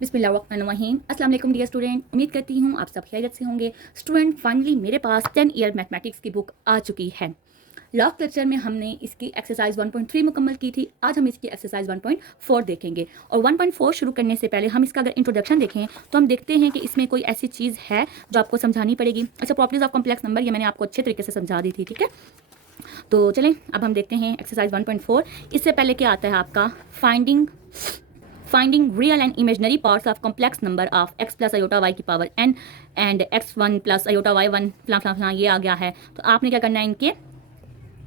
बिस्मिल्लाहिर्रहमानिर्रहीम। अस्सलाम वालेकुम डियर स्टूडेंट, उम्मीद करती हूँ आप सब खैरियत से होंगे। स्टूडेंट फाइनली मेरे पास 10 ईयर मैथमेटिक्स की बुक आ चुकी है। लास्ट लेक्चर में हमने इसकी एक्सरसाइज 1.3 मुकम्मल की थी। आज हम इसकी एक्सरसाइज 1.4 देखेंगे और 1.4 शुरू करने से पहले हम इसका अगर इंट्रोडक्शन देखें तो हम देखते हैं कि इसमें कोई ऐसी चीज़ है जो आपको समझानी पड़ेगी। अच्छा, प्रॉपर्टीज ऑफ कॉम्प्लेक्स नंबर ये मैंने आपको अच्छे तरीके से समझा दी थी, ठीक है। तो चलें अब हम देखते हैं एक्सरसाइज 1.4। इससे पहले क्या आता है आपका finding real and imaginary parts of complex number of x plus iota y की power n and x1 plus iota y1 फलां ये आ गया है। तो आपने क्या करना है, इनके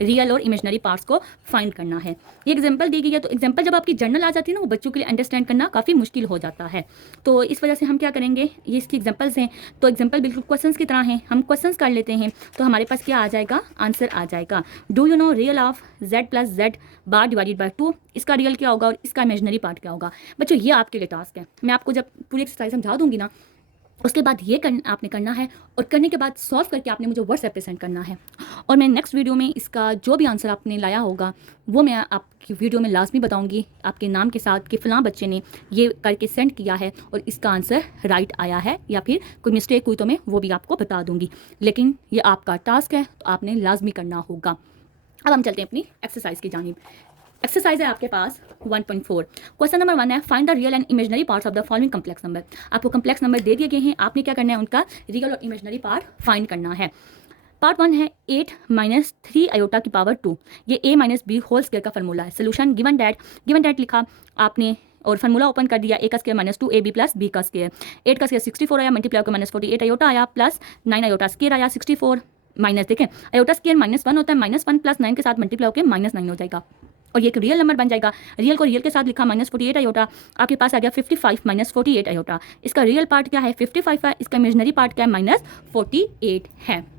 रियल और इमेजनरी पार्ट्स को फाइंड करना है। ये एग्जांपल दी गई है, तो एग्जांपल जब आपकी जर्नल आ जाती है ना, वो बच्चों के लिए अंडरस्टैंड करना काफ़ी मुश्किल हो जाता है। तो इस वजह से हम क्या करेंगे, ये इसकी एग्जांपल्स हैं तो एग्जांपल बिल्कुल क्वेश्चंस की तरह हैं। हम क्वेश्चंस कर लेते हैं तो हमारे पास क्या आ जाएगा, आंसर आ जाएगा। Do you know real of z plus Z bar divided by 2, इसका रियल क्या होगा और इसका इमेजनरी पार्ट क्या होगा। बच्चों ये आपके लिए टास्क है। मैं आपको जब पूरी एक्सरसाइज समझा दूंगी ना, उसके बाद ये आपने करना है और करने के बाद सॉल्व करके आपने मुझे व्हाट्सएप पे सेंड करना है। और मैं नेक्स्ट वीडियो में इसका जो भी आंसर आपने लाया होगा वो मैं आपकी वीडियो में लाजमी बताऊंगी आपके नाम के साथ कि फ़लाँ बच्चे ने ये करके सेंड किया है और इसका आंसर राइट आया है, या फिर कोई मिस्टेक हुई तो मैं वो भी आपको बता दूंगी। लेकिन ये आपका टास्क है तो आपने लाजमी करना होगा। अब हम चलते हैं अपनी एक्सरसाइज की जानिब। एक्सरसाइज है आपके पास 1.4। क्वेश्चन नंबर 1 है, find the real and imaginary parts of the following complex number. आपको कॉम्प्लेक्स नंबर दे दिए गए हैं, आपने क्या करना है, उनका रियल और इमेजनरी पार्ट फाइंड करना है। पार्ट 1 है 8 माइनस 3 अयोटा की पावर 2, ये a minus b whole square का फॉर्मूला है। सोल्यूशन गिवन डैट लिखा आपने और फार्मूला ओपन कर दिया। a का square minus 2ab plus b का स्क्वायर। 8 का स्क्वायर 64 आया, मल्टीप्लाई होकर माइनस 48 अयोटा आया, प्लस 9 अयोटा स्क्वायर आया। 64 माइनस, देखें अयोटा स्क्वायर -1 होता है, -1 प्लस 9 के साथ मल्टीप्लाई होकर -9 हो जाएगा और ये एक रियल नंबर बन जाएगा। रियल को रियल के साथ लिखा, -48 अयोटा, आपके पास आ गया 55 माइनस 48 अयोटा। इसका रियल पार्ट क्या है, 55 है, इसका इमेजनरी पार्ट क्या है, -48 है।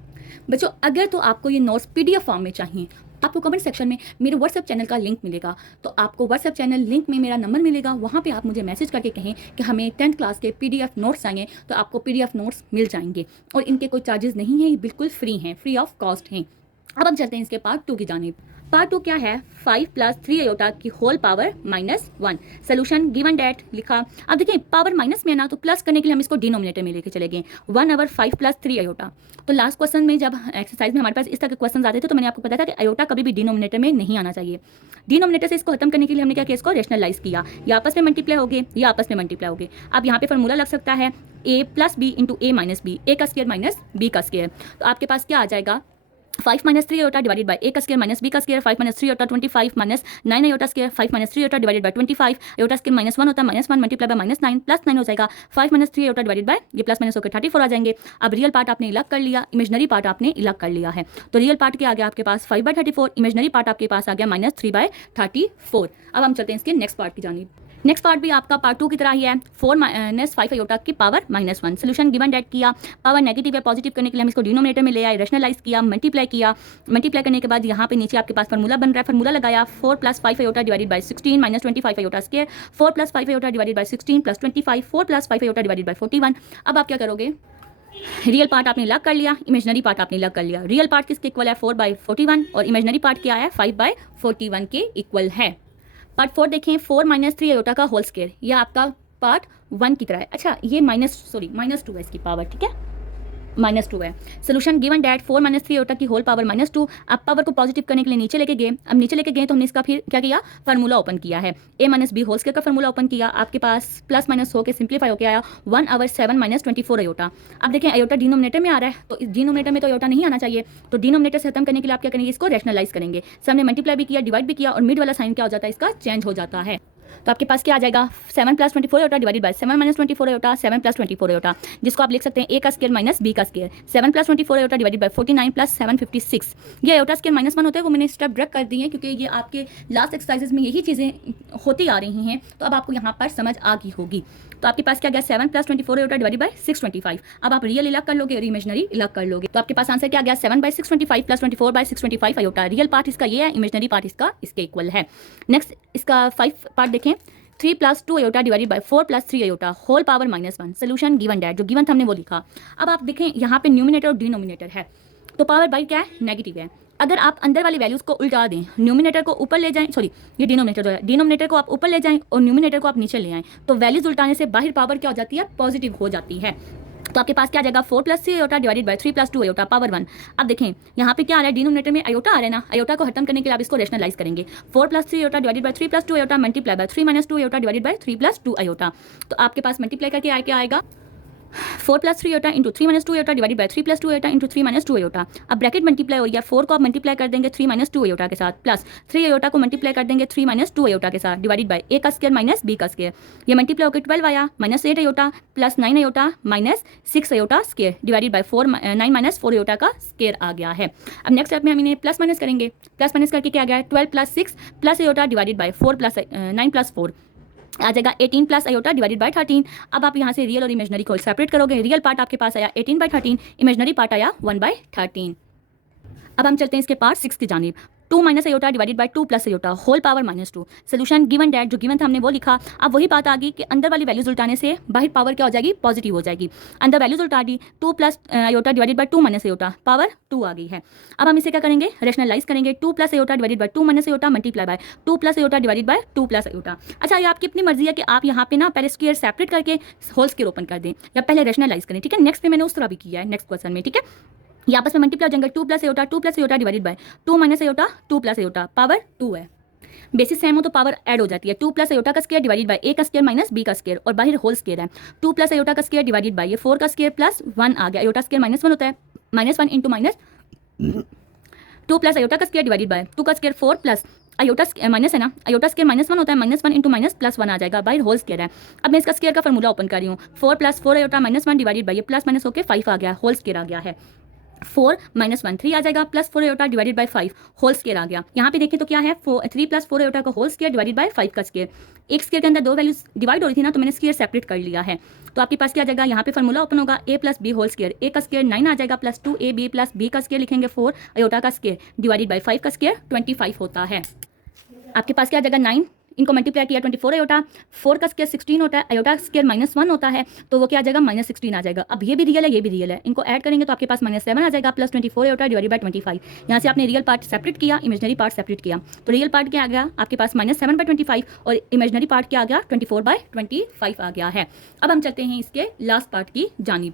बच्चों अगर तो आपको ये नोट्स PDF फॉर्म में चाहिए, आपको कमेंट सेक्शन में मेरे व्हाट्सएप चैनल का लिंक मिलेगा। तो आपको व्हाट्सएप चैनल लिंक में मेरा नंबर मिलेगा, वहाँ पे आप मुझे मैसेज करके कहें कि हमें 10th क्लास के PDF नोट्स चाहिए, तो आपको PDF नोट्स मिल जाएंगे और इनके कोई चार्जेस नहीं है, ये बिल्कुल फ्री हैं, फ्री ऑफ कॉस्ट हैं। अब हम चलते हैं इसके पार्ट 2 की जानिब। पार्ट 2 क्या है, 5 प्लस 3 अयोटा की whole power -1। Solution given that लिखा। अब देखिए पावर माइनस में है ना, तो प्लस करने के लिए हम इसको डिनोमिनेटर में लेके चले गए। 1 ओवर 5 प्लस 3 अयोटा। तो लास्ट क्वेश्चन में जब एक्सरसाइज में हमारे पास इस तरह के क्वेश्चन आते थे तो मैंने आपको बताया था कि अयोटा कभी भी डिनोमिनेटर में नहीं आना चाहिए। डिनोमिनेटर से इसको खत्म करने के लिए हमने क्या किया, इसको रेशनलाइज किया। या आपस में मल्टीप्लाई हो गए या आपस में मल्टीप्लाई हो गए। अब यहाँ पे फॉर्मूला लग सकता है a plus b into a minus b, a का स्क्वायर माइनस b का स्क्वायर। तो आपके पास क्या आ जाएगा, 5 minus 3 iota divided by a का स्क्वायर माइनस b का square. 5 minus 3 iota 25 minus 9 iota square. 5 minus 3 iota divided by 25, iota square -1 होता है, -1 मल्टीप्लाई बाय -9 प्लस 9 हो जाएगा। 5 माइनस 3 अयोटा डिवाइडेड बाय, ये प्लस माइनस होकर 34 आ जाएंगे। अब रियल पार्ट आपने अलग कर लिया, इमेजनरी पार्ट आपने अलग कर लिया है। तो रियल पार्ट क्या आ गया आपके पास 5/34, इमेजनरी पार्ट आपके पास आ गया -3/34। अब हम चलते हैं इसके नेक्स्ट पार्ट की जानिब। नेक्स्ट पार्ट भी आपका पार्ट 2 की तरह ही है, 4 माइनस 5 अयोटा की पावर -1। सोल्यूशन गिवन डैट किया, पावर नेगेटिव है, पॉजिटिव करने के लिए हम इसको डिनोमिनेटर में ले आए, रेशनलाइज किया, मल्टीप्लाई किया। मल्टीप्लाई करने के बाद यहाँ पे नीचे आपके पास फार्मूला बन रहा है, फार्मूला लगाया 4 plus 5 iota divided by 16 minus 25 iota square. 4 plus 5 iota divided by 16 plus 25, 4 plus 5 iota divided by 41। अब आप क्या करोगे, रियल पार्ट आपने अलग कर लिया, इमेजनरी पार्ट आपने अलग कर लिया। रियल पार्ट किसके इक्वल है, 4/41 और इमेजनरी पार्ट क्या है, 5/41 के इक्वल है। पार्ट 4 देखें, 4 माइनस 3 अयोटा का होल स्क्वायर, यह आपका पार्ट 1 की तरह है। अच्छा ये -2 है इसकी पावर, ठीक है, -2 है। Solution given that 4 minus 3 iota की होल पावर -2। अब पावर को पॉजिटिव करने के लिए नीचे लेके गए। अब नीचे लेके गए तो हमने इसका फिर क्या किया, फार्मूला ओपन किया है, a minus b whole square का फार्मूला ओपन किया। आपके पास प्लस माइनस होकर सिंप्लीफाई होकर आया 1 ओवर 7 माइनस 24 अयोटा। अब देखें अयोटा डिनोमिनेटर में आ रहा है, तो इस डिनोमिनेटर में तो अयोटा नहीं आना चाहिए, तो डिनोमिनेटर से खत्म करने के लिए आप क्या करेंगे, इसको रेशनलाइज करेंगे। सामने मल्टीप्लाई भी किया, डिवाइड भी किया और मिड वाला साइन क्या हो जाता है, इसका चेंज हो जाता है। तो आपके पास क्या आ जाएगा, 7 plus 24 iota divided by 7 minus 24 iota, 7 plus 24 iota, जिसको आप लिख सकते हैं a का स्क्वायर माइनस b का square. 7 plus 24 iota divided by 49 plus 7 56। ये अयोटा स्क्वायर -1 होता है, वो मैंने स्टेप डायरेक्ट कर दी है क्योंकि ये आपके लास्ट एक्सरसाइजेज में यही चीज़ें होती आ रही हैं, तो अब आपको यहाँ पर समझ आ गई होगी। तो आपके पास क्या गया, 7 प्लस 24 अयोटा डिवाइडेड बाय 625। अब आप रियल अलग कर लोगे और इमेजनरी अलग कर लोगे, तो आपके पास आंसर क्या गया, 7/625 प्लस 24/625 अयोटा। रियल पार्ट इसका ये है, इमेजनरी पार्ट इसका इसके इक्वल है। नेक्स्ट इसका 5 पार्ट देखें, 3 plus 2 iota divided by 4 plus 3 iota whole power -1। Solution given that, जो गिवन था हमने वो लिखा। अब आप देखें यहाँ पे न्यूमिनेटर और डिनोमिनेटर है, तो पावर बाई क्या है, नेगेटिव है। अगर आप अंदर वाली वैल्यूज़ को उल्टा दें, न्यूमिनेटर को ऊपर ले जाएं, सॉरी ये डिनोमिनेटर जो है, डिनोमिनेटर को आप ऊपर ले जाएं और न्यूमिनेटर को आप नीचे ले आएं, तो वैल्यूज़ उल्टाने से बाहर पावर क्या हो जाती है, पॉजिटिव हो जाती है। तो आपके पास क्या आ जाएगा 4 plus 3 iota divided bye 3 plus 2 iota power 1। अब देखें यहाँ पे क्या आ रहा है, डिनोमिनेटर में आयोटा आ रहा है ना, आयोटा को खत्म करने के लिए आप इसको रेशनलाइज करेंगे। 4 plus 3 iota divided bye 3 plus 2 iota multiply by 3 minus 2 iota divided bye 3 plus 2 iota. तो आपके पास मल्टीप्लाई करके क्या आएगा 4 plus 3 iota into 3 minus 2 iota divided bye 3 plus 2 iota into 3 minus 2 iota. अब ब्रैकेट मल्टीप्लाई हो गया, 4 को आप मल्टीप्लाई कर देंगे 3 माइनस 2 आयोटा के साथ, प्लस 3 आयोटा को मल्टीप्लाई कर देंगे 3 माइनस 2 आयोटा के साथ, डिवाइडेड बाय a का स्क्वायर माइनस b का स्क्वायर। ये मल्टीप्लाई होकर 12 आया, minus 8 iota plus 9 iota minus 6 iota square divided bye 9 minus 4 iota का स्क्वायर आ गया है। अब नेक्स्ट स्टेप में हम इन्हें प्लस माइनस करेंगे, प्लस माइनस करके क्या आ गया है 12 plus 6 plus iota divided by 4 plus 9 plus 4 आ जाएगा 18 प्लस आयोटा डिवाइडेड बाय 13। अब आप यहाँ से रियल और इमेजनरी को सेपरेट करोगे, रियल पार्ट आपके पास आया 18/13, इमेजनरी पार्ट आया 1/13। अब हम चलते हैं इसके पार्ट 6 की जानिब। 2 minus iota divided by 2 plus iota whole power -2। Solution given that, जो गिवन था हमने वो लिखा। अब वही बात आ गई कि अंदर वाली वैल्यूज उल्टाने से बाहर पावर क्या हो जाएगी, पॉजिटिव हो जाएगी। अंदर वैल्यूज उल्टा दी, 2 plus iota divided by 2 minus iota, power 2 आ गई है। अब हम इसे क्या करेंगे, रेशनलाइज करेंगे। 2 plus iota divided by 2 minus iota multiply by 2 plus iota divided by 2 plus iota. अच्छा, ये आपकी अपनी मर्जी है कि आप यहाँ पे ना पहले स्क्वायर सेपरेट करके होल स्क्वायर ओपन कर दें या पहले रेशनलाइज करें, ठीक है। नेक्स्ट पे मैंने उस तरह भी किया है, नेक्स्ट क्वेश्चन में, ठीक है। ये आपस में मल्टीप्लाई हो जाएंगे, 2 plus iota divided by 2 minus iota 2 plus iota, power 2 है। बेसिस सेम हो तो पावर ऐड हो जाती है। 2 प्लस आयोटा का स्क्वायर डिवाइडेड बाय a का स्क्वायर माइनस b का स्क्वायर, और बाहर होल स्क्वायर है। 2 प्लस आयोटा का स्क्वायर डिवाइडेड बाय ये 4 का स्क्वायर प्लस 1 आ गया, आयोटा स्क्वायर -1 होता है, -1 इंटू माइनस 2 प्लस आयोटा का स्क्वायर डिवाइडेड बाय 2 का स्क्वायर 4 प्लस आयोटा माइनस है ना, आयोटा स्क्वायर -1 होता है, -1 इंटू माइनस प्लस 1 आ जाएगा, बाहर होल स्क्वायर है। अब मैं इसका स्क्वायर का फॉर्मूला ओपन कर रही हूँ। 4 प्लस 4 आयोटा -1 डिवाइडेड बाय ये प्लस माइनस होकर 5 आ गया, होल स्क्वायर आ गया है। 4 माइनस 1 3 आ जाएगा, plus 4 iota divided by 5 whole square आ गया। यहाँ पे देखें तो क्या है, 3 प्लस 4 आयोटा का होल स्क्वायर डिवाइडेड बाय 5 का स्क्वायर। एक स्क्वायर के अंदर दो वैल्यूज डिवाइड हो रही थी ना, तो मैंने स्क्वायर सेपरेट कर लिया है। तो आपके पास क्या आ जाएगा, यहाँ पे फॉर्मूला ओपन होगा, a plus b whole square, a का स्क्वायर 9 आ जाएगा, प्लस 2ab प्लस b का स्क्वायर लिखेंगे 4 आयोटा का स्क्वायर डिवाइडेड बाय 5 का स्क्वायर 25 होता है। आपके पास क्या आ जाएगा 9, इनको मल्टीप्लाई किया 24 आयोटा, 4 का स्क्वायर 16 होता है, आयोटा स्क्वायर -1 होता है, तो वो क्या आ जाएगा -16 आ जाएगा। अब ये भी रियल है, ये भी रियल है, इनको ऐड करेंगे तो आपके पास -7 आ जाएगा, प्लस 24 आयोटा डिवाइडेड बाय 25। यहाँ से आपने रियल पार्ट सेपरेट किया, इमेजनरी पार्ट सेपरेट किया, तो रियल पार्ट क्या आ गया आपके पास -7/25 और इमेजनरी पार्ट क्या आ गया 24/25 आ गया है। अब हम चलते हैं इसके लास्ट पार्ट की जानिब।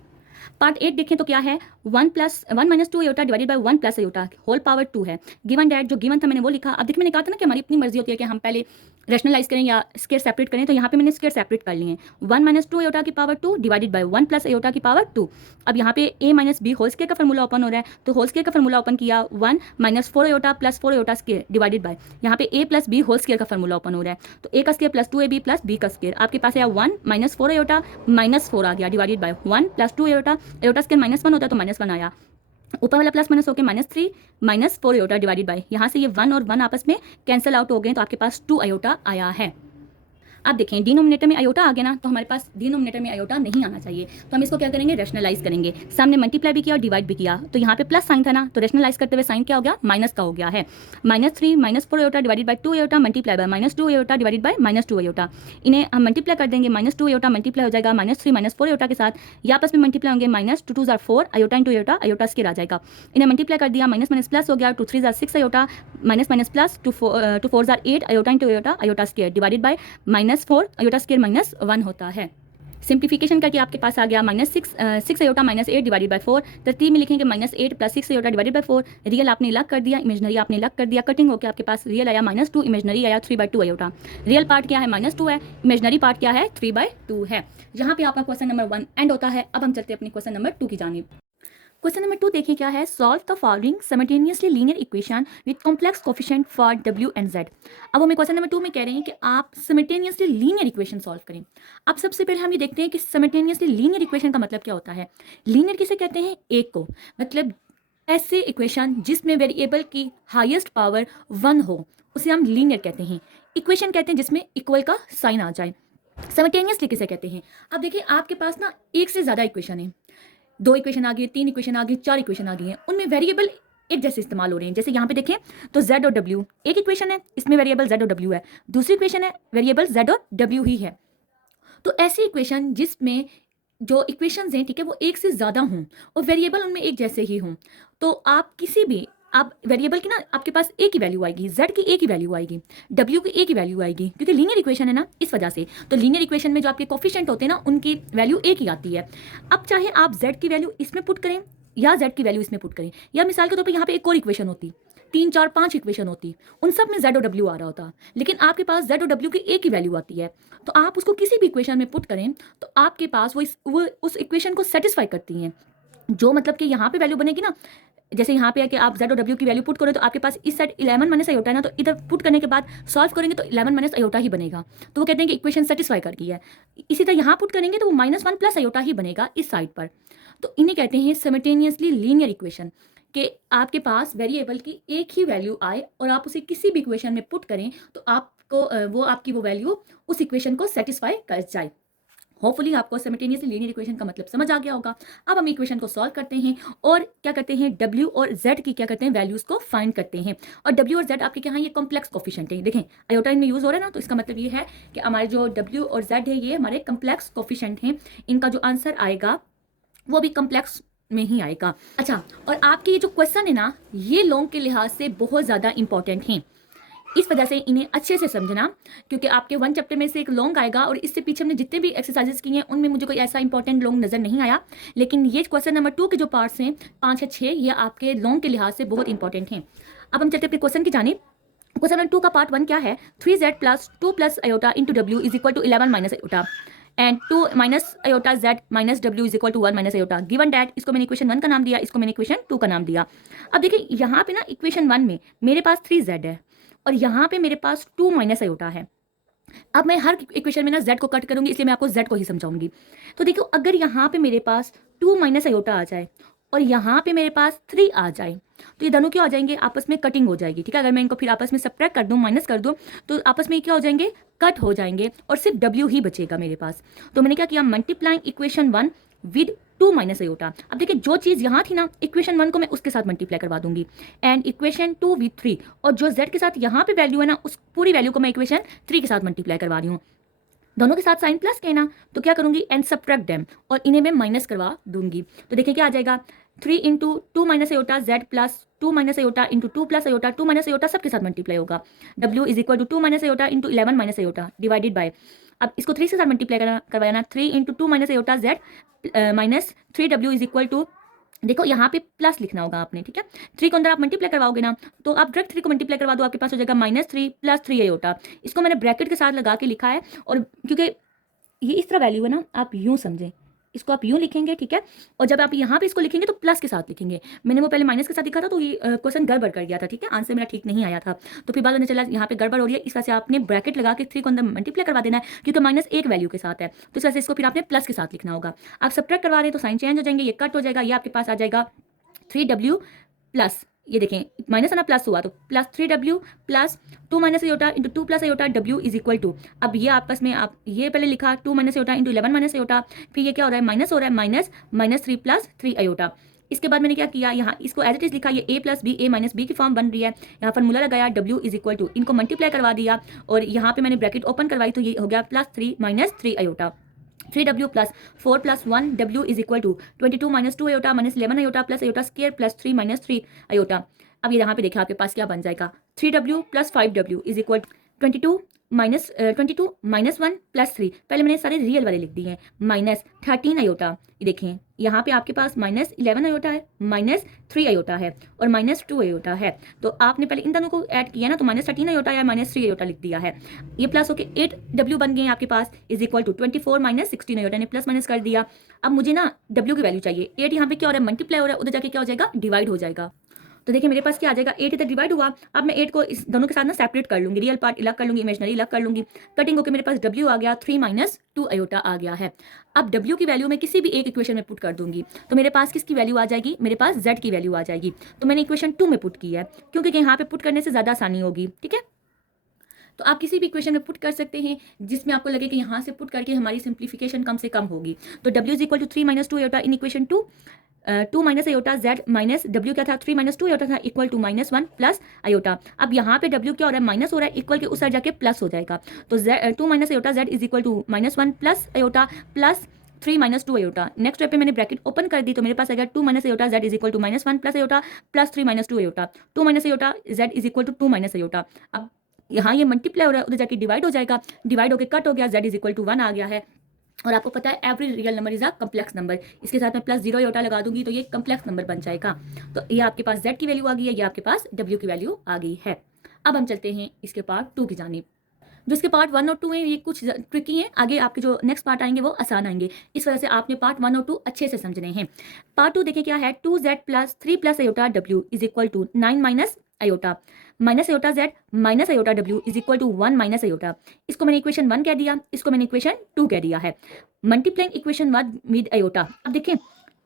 पार्ट 8 देखें तो क्या है, 1 minus 2 iota divided by 1 plus iota whole power 2 है। गिवन डैट, जो गिवन था मैंने वो लिखा। अब देखिए मैंने कहा था ना कि हमारी अपनी मर्जी होती है कि हम पहले रेशनलाइज करें या स्क्वायर सेपरेट करें, तो यहाँ पे मैंने स्क्वायर सेपरेट कर लिए हैं। 1 माइनस 2 आयोटा की power 2 divided by 1 plus iota की पावर 2। अब यहाँ पे a minus b whole square का फॉर्मूला ओपन हो रहा है, तो होल स्क्वायर का फॉर्मूला ओपन किया 1 minus 4 iota plus 4 iota square divided by यहाँ पे a plus b whole square का फॉर्मूला ओपन हो रहा है, तो a का square plus 2ab plus b का स्क्वायर। आपके पास आया 1 माइनस 4 आयोटा -4 आ गया divided by 1 plus 2 iota, iota square -1 होता है तो -1 आया, ऊपर वाला प्लस माइनस होकर -3 माइनस 4 आयोटा डिवाइडेड बाय, यहाँ से ये 1 और 1 आपस में कैंसिल आउट हो गए, तो आपके पास 2 आयोटा आया है। अब देखें डिनोमिनेटर में आयोटा आ गया ना, तो हमारे पास डिनोमिनेटर में आयोटा नहीं आना चाहिए, तो हम इसको क्या करेंगे, रेशनलाइज करेंगे। सामने मल्टीप्लाई भी किया और डिवाइड भी किया, तो यहाँ पे प्लस साइन था ना, तो रेशनलाइज करते हुए साइन क्या हो गया, माइनस का हो गया है। -3 minus 4 iota divided by 2 iota multiply by -2 iota divided by -2 iota. इन्हें हम मल्टीप्लाई कर देंगे, -2 आयोटा मल्टीप्लाई हो जाएगा -3 माइनस 4 आयोटा के साथ, ये आपस में मल्टीप्लाई होंगे, -2 2 4 iota into iota, iota square आ जाएगा। इन्हें मल्टीप्लाई कर दिया, माइनस माइनस प्लस हो गया, 2 3 6 iota minus minus plus 2 4 8 iota into iota, iota square divided by -4 iota square -1 होता है। सिंप्लीफिकेशन करके आपके पास आ गया -6 आयोटा -8 डिवाइडेड बाय 4। तरतीब में लिखेंगे -8 plus 6 iota divided by 4। Real आपने अलग कर दिया, इमेजनरी आपने अलग कर दिया, कटिंग होकर आपके पास रियल आया -2, इमेजनरी आया 3/2 आयोटा। रियल पार्ट क्या है -2 है, इमेजनरी पार्ट क्या है 3/2 है। यहाँ पे आपका क्वेश्चन नंबर 1 एंड होता है। अब हम चलते हैं अपने क्वेश्चन नंबर 2 की जानिब। क्वेश्चन नंबर 2 देखिए क्या है, solve the following simultaneously linear equation with complex coefficient for w and z। अब हमें क्वेश्चन नंबर 2 में कह रहे हैं कि आप सिमल्टेनियसली लीनियर इक्वेशन सॉल्व करें। अब सबसे पहले हम ये देखते हैं कि सिमल्टेनियसली लीनियर इक्वेशन का मतलब क्या होता है। लीनियर किसे कहते हैं, एक को, मतलब ऐसे इक्वेशन जिसमें वेरिएबल की हाईएस्ट पावर 1 हो उसे हम लीनियर कहते हैं। इक्वेशन कहते हैं जिसमें इक्वल का साइन आ जाए। सिमल्टेनियसली किसे कहते हैं, अब देखिए आपके पास ना एक से ज़्यादा इक्वेशन है, 2 इक्वेशन आ गई, 3 इक्वेशन आ गई, 4 इक्वेशन आ गई हैं, उनमें वेरिएबल एक जैसे इस्तेमाल हो रहे हैं। जैसे यहाँ पे देखें तो z और w एक इक्वेशन है, इसमें वेरिएबल z और w है, दूसरी इक्वेशन है वेरिएबल z और w ही है। तो ऐसी इक्वेशन जिसमें जो इक्वेशंस हैं, ठीक है, वो एक से ज़्यादा हों और वेरिएबल उनमें एक जैसे ही हों, तो आप किसी भी आप वेरिएबल की ना आपके पास एक ही वैल्यू आएगी, z की एक ही वैल्यू आएगी, w की एक ही वैल्यू आएगी, क्योंकि लीनियर इक्वेशन है ना, इस वजह से। तो लीनियर इक्वेशन में जो आपके कोफिशिएंट होते हैं ना, उनकी वैल्यू एक ही आती है। अब चाहे आप z की वैल्यू इसमें पुट करें या z की वैल्यू इसमें पुट करें, या मिसाल के तौर पर यहाँ पे एक और इक्वेशन होती, 3 4 5 इक्वेशन होती, उन सब में z और w आ रहा होता, लेकिन आपके पास z और w की एक ही वैल्यू आती है। तो आप उसको किसी भी इक्वेशन में पुट करें तो आपके पास वो उस इक्वेशन को सेटिस्फाई करती हैं। जो मतलब कि यहाँ पे वैल्यू बनेगी ना, जैसे यहाँ पे है कि आप z और w की वैल्यू पुट करें तो आपके पास इस साइड 11 माइनस आयोटा है ना, तो इधर पुट करने के बाद सॉल्व करेंगे तो 11 माइनस आयोटा ही बनेगा। तो वो कहते हैं कि इक्वेशन सेटिस्फाई कर गई है। इसी तरह यहाँ पुट करेंगे तो वो -1 प्लस आयोटा ही बनेगा इस साइड पर। तो इन्हें कहते हैं सिमिल्टेनियसली लीनियर इक्वेशन, कि आपके पास वेरिएबल की एक ही वैल्यू आए और आप उसे किसी भी इक्वेशन में पुट करें तो आपको आपकी वो वैल्यू उस इक्वेशन को सेटिस्फाई कर जाए। होपफुली आपको सिमिल्टेनियसली लीनियर इक्वेशन का मतलब समझ आ गया होगा। अब हम इक्वेशन को सॉल्व करते हैं और क्या करते हैं, w और z की क्या करते हैं, वैल्यूज को फाइंड करते हैं। और w और z आपके यहाँ ये कॉम्प्लेक्स कोफिशिएंट है, देखें आयोटा इनमें यूज हो रहा है ना, तो इसका मतलब ये है कि हमारे जो w और z है ये हमारे कॉम्प्लेक्स कोफिशिएंट हैं। इनका जो आंसर आएगा वो भी कॉम्प्लेक्स में ही आएगा। अच्छा, और आपके ये जो क्वेश्चन है ना, ये लॉन्ग के लिहाज से बहुत ज़्यादा इंपॉर्टेंट हैं, इस वजह से इन्हें अच्छे से समझना, क्योंकि आपके 1 चैप्टर में से एक लॉन्ग आएगा और इससे पीछे हमने जितने भी एक्सरसाइजेस किए हैं उनमें मुझे कोई ऐसा इंपॉर्टेंट लॉन्ग नज़र नहीं आया, लेकिन ये क्वेश्चन नंबर 2 के जो पार्ट्स हैं 5 या 6, ये आपके लॉन्ग के लिहाज से बहुत इंपॉर्टेंट हैं। अब हम चलते अपने क्वेश्चन की जानिब। क्वेश्चन नंबर 2 का पार्ट 1 क्या है, 3z plus 2 plus iota into w is equal to 11 minus iota and 2 minus iota z minus w is equal to 1 minus iota given that. इसको मैंने इक्वेशन 1 का नाम दिया, इसको मैंने इक्वेशन 2 का नाम दिया। अब देखिए यहाँ पे ना इक्वेशन 1 में मेरे पास 3z है और यहाँ पे मेरे पास 2 माइनस आयोटा है। अब मैं हर इक्वेशन में ना z को कट करूंगी, इसलिए मैं आपको z को ही समझाऊंगी। तो देखो अगर यहाँ पे मेरे पास 2 माइनस आयोटा आ जाए और यहाँ पे मेरे पास 3 आ जाए तो ये दोनों क्या हो जाएंगे, आपस में कटिंग हो जाएगी। ठीक है, अगर मैं इनको फिर आपस में सब्ट्रैक्ट कर दूं, माइनस कर दूं, तो आपस में क्या हो जाएंगे, कट हो जाएंगे और सिर्फ w ही बचेगा मेरे पास। तो मैंने क्या किया, multiplying equation 1 with 2 minus iota. अब देखिए जो चीज़ यहाँ थी ना, इक्वेशन 1 को मैं उसके साथ मल्टीप्लाई करवा दूंगी एंड इक्वेशन 2 विद 3, और जो z के साथ यहाँ पे वैल्यू है ना, उस पूरी वैल्यू को मैं इक्वेशन 3 के साथ मल्टीप्लाई करवा रही हूँ। दोनों के साथ साइन प्लस के ना, तो क्या करूंगी, एंड सब्ट्रैक्ट देम, और इन्हें मैं माइनस करवा दूंगी। तो देखिए क्या आ जाएगा, 3 into 2 minus iota z plus 2 minus iota into 2 plus iota, 2 minus iota सबके साथ मल्टीप्लाई होगा, w is equal to 2 minus iota into 11 minus iota divided by, अब इसको 3 से साथ मल्टीप्लाई करवाना, 3 into 2 minus iota z minus 3w is equal to, देखो यहाँ पे प्लस लिखना होगा आपने। ठीक है, 3 को अंदर आप मल्टीप्लाई करवाओगे ना, तो आप डायरेक्ट 3 को मल्टीप्लाई करवा दो, आपके पास हो जाएगा -3 प्लस 3 आयोटा। इसको मैंने ब्रैकेट के साथ लगा के लिखा है, और क्योंकि ये इस तरह वैल्यू है ना, आप यूँ समझें, इसको आप यूँ लिखेंगे। ठीक है, और जब आप यहाँ पे इसको लिखेंगे तो प्लस के साथ लिखेंगे। मैंने वो पहले माइनस के साथ लिखा था तो ये क्वेश्चन गड़बड़ कर गया था। ठीक है, आंसर मेरा ठीक नहीं आया था, तो फिर बाद में चला यहाँ पे गड़बड़ हो रही है, इस वजह से आपने ब्रैकेट लगा के 3 को अंदर मल्टीप्लाई करवा देना है, क्योंकि माइनस एक वैल्यू के साथ है, तो इस वजह से इसको फिर आपने प्लस के साथ लिखना होगा। आप सब्ट्रैक्ट करवा रहे हैं तो साइन चेंज हो जाएंगे, ये कट हो जाएगा, ये आपके पास आ जाएगा 3w प्लस, ये देखें माइनस है ना, प्लस हुआ तो plus 3w plus 2 minus iota into 2 plus iota w is equal to, अब ये आपस में आप ये पहले लिखा 2 minus iota into 11 minus iota, फिर ये क्या हो रहा है, माइनस हो रहा है, माइनस 3 प्लस 3 आयोटा। इसके बाद मैंने क्या किया, यहाँ इसको एज इट इज लिखा, ये a plus b, a minus b की फॉर्म बन रही है, यहाँ फार्मूला लगाया w इज इक्वल टू, इनको मल्टीप्लाई करवा दिया और यहाँ पे मैंने ब्रैकेट ओपन करवाई, तो ये हो गया plus 3 minus 3 iota, 3w plus 4 plus 1 w is equal to 22 minus 2 iota minus 11 iota plus iota square plus 3 minus 3 iota. अब ये यहाँ पे देखिए आपके पास क्या बन जाएगा, 3w plus 5w is equal 22 minus 1 plus 3, पहले मैंने सारे रियल वाले लिख दिए हैं, माइनस 13 आयोटा, ये देखें यहाँ पे आपके पास माइनस 11 आयोटा है, माइनस 3 आयोटा है और माइनस 2 आयोटा है, तो आपने पहले इन दोनों को ऐड किया ना, तो माइनस 13 आयोटा या माइनस 3 आयोटा लिख दिया है, ये प्लस होकर 8w बन गए आपके पास, is equal to 24 minus 16 iota ने प्लस माइनस कर दिया। अब मुझे ना w की वैल्यू चाहिए, 8 यहाँ पे क्या हो रहा है, मल्टीप्लाई हो रहा है, उधर जाके क्या हो जाएगा, डिवाइड हो जाएगा। तो देखिए मेरे पास क्या आ जाएगा, 8 इधर डिवाइड हुआ, अब मैं 8 को इस दोनों के साथ ना सेपरेट कर लूंगी, रियल पार्ट अलग कर लूंगी, इमेजिनरी अलग कर लूंगी, कटिंग होकर मेरे पास w आ गया 3 माइनस 2 आयोटा आ गया है। अब w की वैल्यू मैं किसी भी एक इक्वेशन में पुट कर दूंगी, तो मेरे पास किसकी वैल्यू आ जाएगी, मेरे पास z की वैल्यू आ जाएगी, तो मैंने इक्वेशन 2 में पुट की है, क्योंकि यहाँ पे पुट करने से ज़्यादा आसानी होगी। ठीक है, तो आप किसी भी इक्वेशन में पुट कर सकते हैं जिसमें आपको लगे कि यहाँ से पुट करके हमारी सिंप्लीफिकेशन कम से कम होगी। तो w is equal to 3 minus 2 iota in equation 2, 2 minus iota z minus w क्या था, 3 माइनस 2 आयोटा था, इक्वल टू -1 प्लस आयोटा। अब यहाँ पे w क्या हो रहा है, माइनस हो रहा है, इक्वल के उस साइड जाके प्लस हो जाएगा, तो 2 minus iota z is equal to -1 plus iota plus 3 minus 2 iota. Next step पे मैंने ब्रैकेट ओपन कर दी तो मेरे पास आ गया 2 minus iota z is equal to -1 plus iota plus 3 minus 2 iota. 2 minus iota z is equal to 2 minus iota. अब यहाँ ये मल्टीप्लाई हो रहा है, उधर जाके डिवाइड हो जाएगा, डिवाइड होकर कट हो गया, z इज इक्वल टू 1 आ गया है। और आपको पता है every real number is a complex number, इसके साथ मैं प्लस 0 आयोटा लगा दूंगी तो ये कम्प्लेक्स नंबर बन जाएगा। तो ये आपके पास z की वैल्यू आ गई है, ये आपके पास w की वैल्यू आ गई है। अब हम चलते हैं इसके पार्ट 2 की जानिब। जो इसके पार्ट 1 और 2 हैं ये कुछ ट्रिकी हैं, आगे आपके जो नेक्स्ट पार्ट आएंगे वो आसान आएंगे, इस वजह से आपने पार्ट 1 और 2 अच्छे से समझने हैं। पार्ट 2 देखिए क्या है, 2z plus 3 plus iota w is equal to 9 minus iota, minus iota z minus iota w is equal to 1 minus iota. इसको मैंने इक्वेशन 1 कह दिया, इसको मैंने इक्वेशन 2 कह दिया है। Multiplying equation 1 with iota. अब देखिए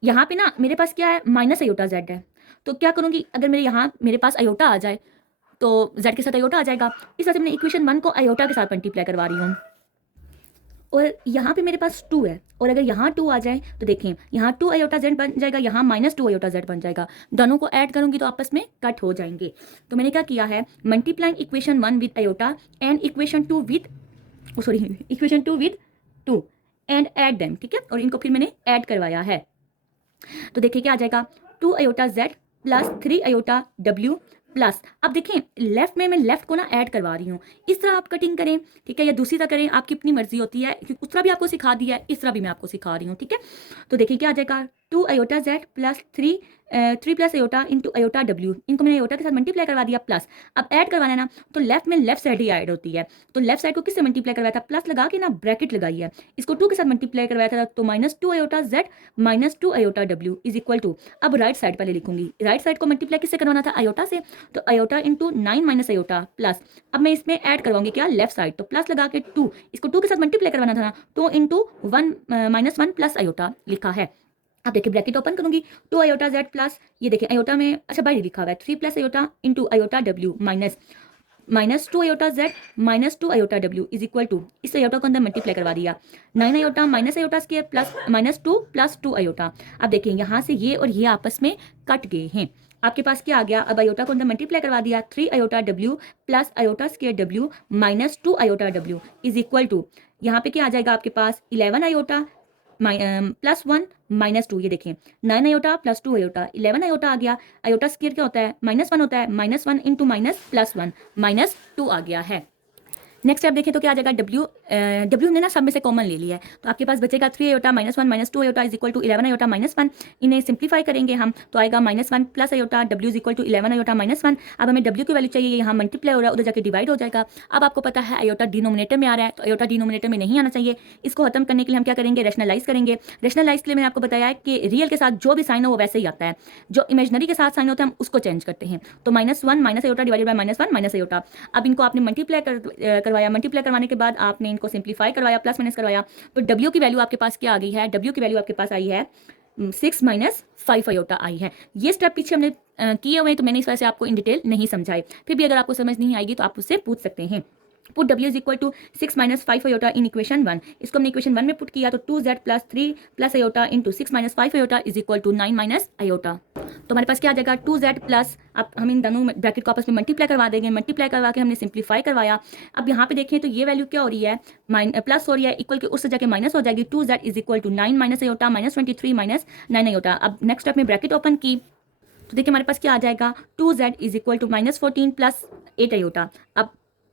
यहाँ पे ना मेरे पास क्या है, माइनस आयोटा z है, तो क्या करूँगी, अगर मेरे यहाँ मेरे पास आयोटा आ जाए तो z के साथ आयोटा आ जाएगा, इस वजह से मैंने इक्वेशन 1 को आयोटा के साथ मल्टीप्लाई करवा रही हूँ। और यहाँ पे मेरे पास 2 है, और अगर यहाँ 2 आ जाए तो देखें यहाँ 2 आयोटा z बन जाएगा, यहाँ माइनस 2 आयोटा z बन जाएगा, दोनों को ऐड करूँगी तो आपस में कट हो जाएंगे। तो मैंने क्या किया है, multiplying equation 1 with iota and equation 2 with equation 2 with 2 and add them, ठीक है, और इनको फिर मैंने ऐड करवाया है। तो देखिए क्या आ जाएगा, 2 iota z plus 3 iota w plus, अब देखें लेफ्ट में मैं लेफ्ट को ना ऐड करवा रही हूँ, इस तरह आप कटिंग करें, ठीक है, या दूसरी तरह करें, आपकी अपनी मर्जी होती है, क्योंकि उस तरह भी आपको सिखा दिया है, इस तरह भी मैं आपको सिखा रही हूँ, ठीक है। तो देखिए क्या आ जाएगा, 2 iota z plus 3 plus iota into iota w, इनको मैंने आयोटा के साथ मल्टीप्लाई करवा दिया प्लस। अब ऐड करवाना है ना, तो लेफ्ट में लेफ्ट साइड ही ऐड होती है, तो लेफ्ट साइड को किससे मल्टीप्लाई करवाया था, प्लस लगा के ना ब्रैकेट लगाई है, इसको 2 के साथ मल्टीप्लाई करवाया था, तो minus 2 iota z minus 2 iota w is equal to, अब राइट साइड पहले लिखूंगी, राइट साइड को मल्टीप्लाई किससे करवाना था, आयोटा से, तो iota into 9 minus iota plus, अब मैं इसमें ऐड करवाऊंगी क्या, लेफ्ट साइड, तो प्लस लगा के 2, इसको 2 के साथ मल्टीप्लाई करवाना था ना, तो इंटू 1 माइनस 1 प्लस आयोटा लिखा है। अब देखिए ब्रैकेट ओपन करूंगी, 2 आयोटा z प्लस, ये देखिए आयोटा में अच्छा बाहर लिखा हुआ है 3 plus iota into iota w minus 2 iota z minus 2 iota w is equal to, इस आयोटा को अंदर मल्टीप्लाई करवा दिया, 9 iota minus iota square plus minus 2 plus 2 iota. अब देखिए यहाँ से ये और ये आपस में कट गए हैं, आपके पास क्या आ गया, अब आयोटा को अंदर मल्टीप्लाई करवा दिया, 3 iota w plus iota square w minus 2 iota w is equal to, यहाँ पे क्या आ जाएगा आपके पास 11 आयोटा प्लस 1 माइनस 2, ये देखें 9 आयोटा प्लस 2 आयोटा 11 आयोटा आ गया, आयोटा स्क्वायर क्या होता है, -1 होता है, -1 इंटू माइनस प्लस 1 माइनस 2 आ गया है। नेक्स्ट स्टेप देखें तो क्या आ जाएगा, w ने ना सब में से कॉमन ले लिया है, तो आपके पास बचेगा 3 iota -1 minus 2 iota is equal to 11 iota -1, इन्हें सिंप्लीफाई करेंगे हम तो आएगा -1 plus iota w is equal to 11 iota -1। अब हमें w की वैल्यू चाहिए, यहाँ मल्टीप्लाई हो रहा है, उधर जाके डिवाइड हो जाएगा। अब आपको पता है आयोटा डिनोमिनेटर में आ रहा है, तो आयोटा डिनोमिनेटर में नहीं आना चाहिए, इसको खत्म करने के लिए हम क्या करेंगे, रैशनलाइज करेंगे। रैशनलाइज के लिए मैंने आपको बताया है कि रियल के साथ जो भी साइन हो वो वैसे ही आता है, जो इमेजनरी के साथ साइन होता है हम उसको चेंज करते हैं। तो -1 minus iota divided by -1 minus iota. अब इनको आपने मल्टीप्लाई करवाया, मल्टीप्लाई करवाने के बाद आपने इनको सिंप्लीफाई करवाया, प्लस माइनस करवाया, तो w की वैल्यू आपके पास क्या आ गई है, w की वैल्यू आपके पास आई है 6 माइनस 5 आयोटा आई है। ये स्टेप पीछे हमने किए हुए हैं, तो मैंने इस वजह से आपको इन डिटेल नहीं समझाए, फिर भी अगर आपको समझ नहीं आएगी तो आप उससे पूछ सकते हैं। Put w is equal to 6 minus 5 iota in equation 1, इसको हमने इक्वेशन 1 में पुट किया, तो 2z plus 3 plus iota into 6 minus 5 iota is equal to 9 minus iota. तो हमारे पास क्या आ जाएगा, 2z प्लस, अब हम इन दोनों ब्रैकेट को आपस में मल्टीप्लाई करवा देंगे, मल्टीप्लाई करवा के हमने सिंप्लीफाई करवाया। अब यहाँ पे देखें तो ये वैल्यू क्या हो रही है, प्लस हो रही है, इक्वल के उससे जाके माइनस हो जाएगी, 2z is equal to 9 minus iota minus 23 minus 9 iota. अब नेक्स्ट स्टेप में ब्रैकेट ओपन की तो देखिए हमारे पास क्या आ जाएगा, 2z is equal to -14 plus 8 iota. अब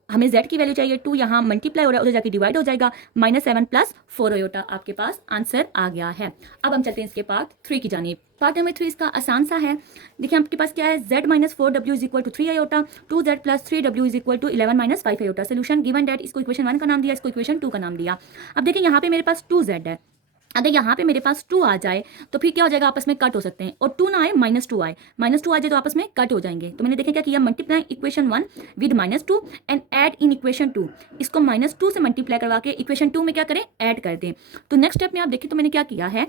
हमें z की वैल्यू चाहिए, 2 यहाँ मल्टीप्लाई हो रहा है, उधर जाके डिवाइड हो जाएगा, -7 प्लस 4 आयोटा आपके पास आंसर आ गया है। अब हम चलते हैं इसके पार्ट 3 की जानिब। पार्ट नंबर 3 इसका आसान सा है, देखिए आपके पास क्या है, z minus 4w is equal to 3 iota, 2z plus 3w is equal to 11 minus 5 iota. Solution given that, इसको इक्वेशन 1 का नाम दिया, इसको इक्वेशन 2 का नाम दिया। अब देखिए यहाँ पे मेरे पास 2z है, अगर यहाँ पे मेरे पास 2 आ जाए तो फिर क्या हो जाएगा, आपस में कट हो सकते हैं, और 2 ना आए -2 आए, -2 आ जाए तो आपस में कट हो जाएंगे। तो मैंने देखा क्या किया, multiply equation 1 with -2 and add in equation 2, इसको -2 से मल्टीप्लाई करवा के इक्वेशन 2 में क्या करें, ऐड कर दें। तो नेक्स्ट स्टेप में आप देखिए तो मैंने क्या किया है,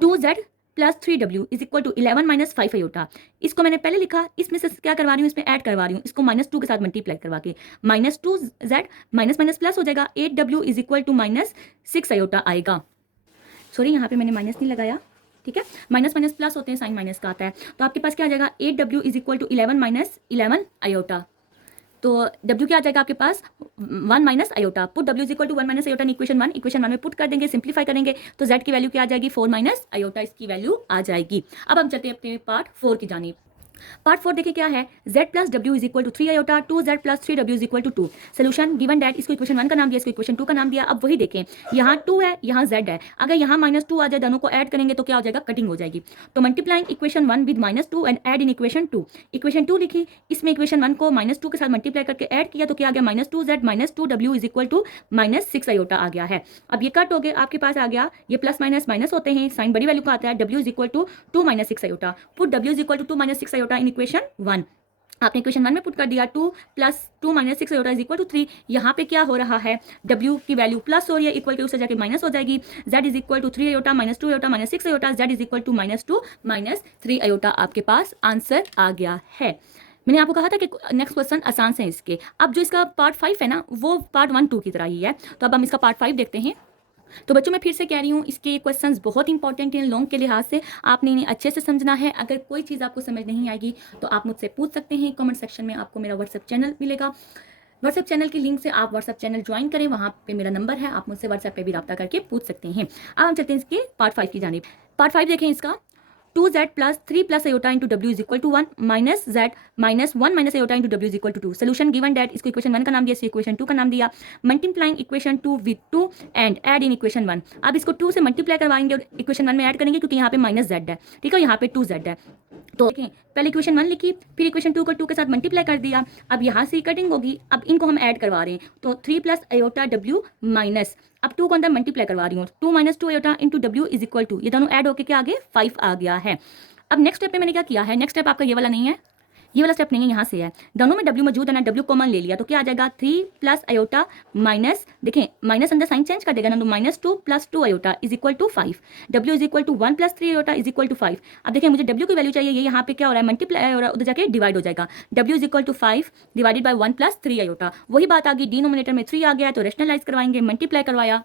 2z plus 3w is equal to 11 minus 5 iota, इसको मैंने पहले लिखा, इसमें से क्या करवा रही हूँ, इसमें ऐड करवा रही हूँ, इसको -2 के साथ मल्टीप्लाई करवा के, -2z माइनस माइनस प्लस हो जाएगा, 8w is equal to -6 iota आएगा। सॉरी यहाँ पे मैंने माइनस नहीं लगाया, ठीक है, माइनस माइनस प्लस होते हैं, साइन माइनस का आता है, तो आपके पास क्या आ जाएगा, 8w is equal to 11 minus 11 iota. तो W क्या आ जाएगा आपके पास 1 minus iota, put W is equal to 1 minus iota in equation 1 में पुट कर देंगे, सिंप्लीफाई करेंगे तो Z की वैल्यू क्या आ जाएगी 4 माइनस आयोटा, इसकी वैल्यू आ जाएगी। अब हम चलते हैं अपने पार्ट 4 की जानिब। पार्ट 4 देखिए क्या है, z प्लस डब्ल्यू is equal to 3 iota 2z plus 3w is equal to 2। Solution given that, इसको इक्वेशन 1 का नाम दिया, इसको इक्वेशन 2 का नाम दिया। अब वही देखें, यहाँ 2 है, यहाँ z है, अगर यहाँ -2 आ जाए, दोनों को ऐड करेंगे तो क्या हो जाएगा, कटिंग हो जाएगी। तो multiplying equation 1 with -2 and add in equation 2। Equation 2 लिखी, इसमें इक्वेशन 1 को -2 के साथ मल्टीप्लाई करके ऐड किया तो क्या आ गया, -2z -2w is equal to -6 iota आ गया है। अब ये कट हो गए, आपके पास आ गया, ये प्लस माइनस माइनस होते हैं, साइन बड़ी वैल्यू का आता है, w is equal to 2 - 6 iota. Put w is equal to 2 - 6 iota in equation 1। आपने इक्वेशन 1 में पुट कर दिया, 2 plus 2 minus 6 iota is equal to 3। यहाँ पे क्या हो रहा है, w की वैल्यू प्लस हो रही है, इक्वल के उससे जाके माइनस हो जाएगी। z is equal to 3 iota -2 iota -6 iota, z is equal to -2 -3 iota. आपके पास आंसर आ गया है। मैंने आपको कहा था कि नेक्स्ट क्वेश्चन आसान से इसके। अब जो इसका पार्ट 5 है ना, वो पार्ट 1 2 की तरह ही है। तो अब हम इसका पार्ट 5 देखते हैं। तो बच्चों मैं फिर से कह रही हूँ, इसके क्वेश्चंस बहुत इंपॉर्टेंट हैं लॉन्ग के लिहाज से, आपने इन्हें अच्छे से समझना है। अगर कोई चीज़ आपको समझ नहीं आएगी तो आप मुझसे पूछ सकते हैं। कमेंट सेक्शन में आपको मेरा व्हाट्सएप चैनल मिलेगा, व्हाट्सएप चैनल की लिंक से आप व्हाट्सएप चैनल ज्वाइन करें, वहाँ पे मेरा नंबर है, आप मुझसे व्हाट्सएप पे भी रब्ता करके पूछ सकते हैं। अब हम चलते हैं इसके पार्ट 5 की जानिब। पार्ट 5 देखें इसका, 2z plus 3 plus iota into w is equal to 1 minus z minus 1 minus iota into w is equal to 2। Solution given that, इसको इक्वेशन 1 का नाम दिया, इसको इक्वेशन 2 का नाम दिया। Multiplying equation 2 with 2 and add in equation 1। अब इसको 2 से मल्टीप्लाई करवाएंगे और इक्वेशन 1 में ऐड करेंगे, क्योंकि यहाँ पे माइनस z है, ठीक है, यहाँ पे 2z है। तो देखें, पहले इक्वेशन 1 लिखी, फिर इक्वेशन 2 को 2 के साथ मल्टीप्लाई कर दिया। अब यहाँ से कटिंग होगी, अब इनको हम ऐड करवा रहे हैं, तो 3 प्लस आयोटा w माइनस, अब 2 को अंदर मल्टीप्लाई करवा रही हूँ, 2 minus 2 iota into w is equal to, ये दोनों ऐड होकर क्या आ गए, 5 आ गया है। अब नेक्स्ट स्टेप में मैंने क्या किया है, नेक्स्ट स्टेप आपका ये वाला नहीं है, ये वाला स्टेप नहीं है, यहाँ से है, दोनों में w मौजूद है ना, w कॉमन ले लिया तो क्या आ जाएगा, 3 प्लस आयोटा माइनस, देखें माइनस अंदर साइन चेंज कर देगा ना, तो -2 plus 2 iota is equal to 5। w is equal to 1 plus 3 iota is equal to 5। अब देखिए मुझे w की वैल्यू चाहिए, ये यहाँ पे क्या हो रहा है, मल्टीप्लाई हो रहा है, उधर जाके डिवाइड हो जाएगा। w is equal to 5 divided by 1 plus 3 iota, वही बात आ गई, डिनोमिनेटर में 3 आ गया तो रेशनलाइज करवाएंगे, मल्टीप्लाई करवाया,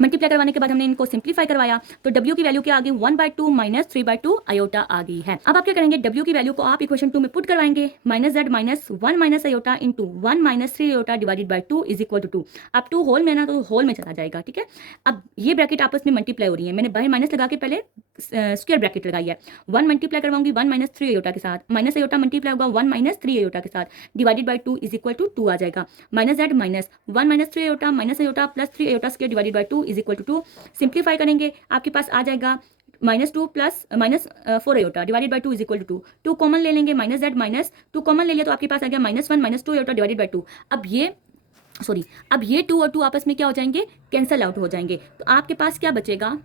मल्टीप्लाई करवाने के बाद हमने इनको सिंप्लीफाई करवाया, तो w की वैल्यू क्या आ गई, 1/2 माइनस 3/2 आयोटा आ गई है। अब आप क्या करेंगे, w की वैल्यू को आप इक्वेशन 2 में पुट करवाएंगे, minus z minus 1 minus iota into 1 minus 3 iota divided by 2 is equal to 2। अब 2 होल में ना, तो होल में चला जाएगा, ठीक है। अब ये ब्रैकेट आपस में मल्टीप्लाई हो रही है, मैंने बाहर माइनस लगा के पहले स्क्वायर ब्रैकेट लगाई है, 1 मल्टीप्लाई करवाऊंगी 1 माइनस 3 आयोटा के साथ, माइनस आयोटा मल्टीप्लाई होगा 1 माइनस 3 आयोटा के साथ, divided by 2 is equal to 2 आ जाएगा। Minus z minus 1 minus 3 iota minus iota plus 3 iota square divided by 2 is equal to 2। Simplify करेंगे, आपके पास आ जाएगा -2 plus minus 4 iota divided by 2 is equal to 2। 2 common ले लेंगे, माइनस z माइनस 2 कॉमन ले लिया तो आपके पास आ गया -1 माइनस 2 आयोटा डिवाइडेड बाई 2। अब ये 2 और 2 आपस में क्या हो जाएंगे, कैंसल आउट हो जाएंगे, तो आपके पास क्या बचेगा,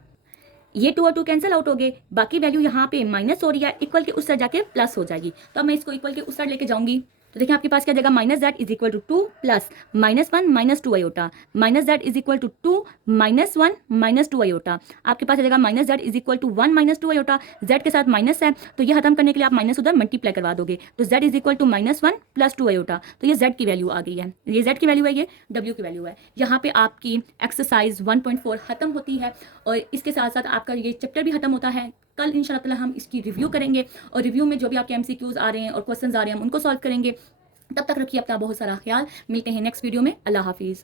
ये 2 और 2 कैंसिल आउट हो गए, बाकी वैल्यू यहाँ पे माइनस हो रही है, इक्वल के उस साइड जाके प्लस हो जाएगी। तो अब मैं इसको इक्वल के उस साइड लेके जाऊंगी, तो देखिए आपके पास क्या जाएगा, minus z is equal to 2 plus -1 minus 2 iota, minus z is equal to 2 -1 minus 2 iota. आपके पास आ जाएगा minus z is equal to 1 minus 2 iota, z के साथ माइनस है तो ये खत्म करने के लिए आप माइनस उधर मल्टीप्लाई करवा दोगे, तो z is equal to -1 plus 2 iota, तो ये z की वैल्यू आ गई है, ये z की वैल्यू है, ये w की वैल्यू है। यहाँ पे आपकी एक्सरसाइज 1.4 खत्म होती है और इसके साथ साथ आपका ये चैप्टर भी खत्म होता है। कल इंशाल्लाह ताला हम इसकी रिव्यू करेंगे और रिव्यू में जो भी आपके MCQs आ रहे हैं और क्वेश्चंस आ रहे हैं हम उनको सॉल्व करेंगे। तब तक रखिए अपना बहुत सारा ख्याल, मिलते हैं नेक्स्ट वीडियो में, अल्लाह हाफिज़।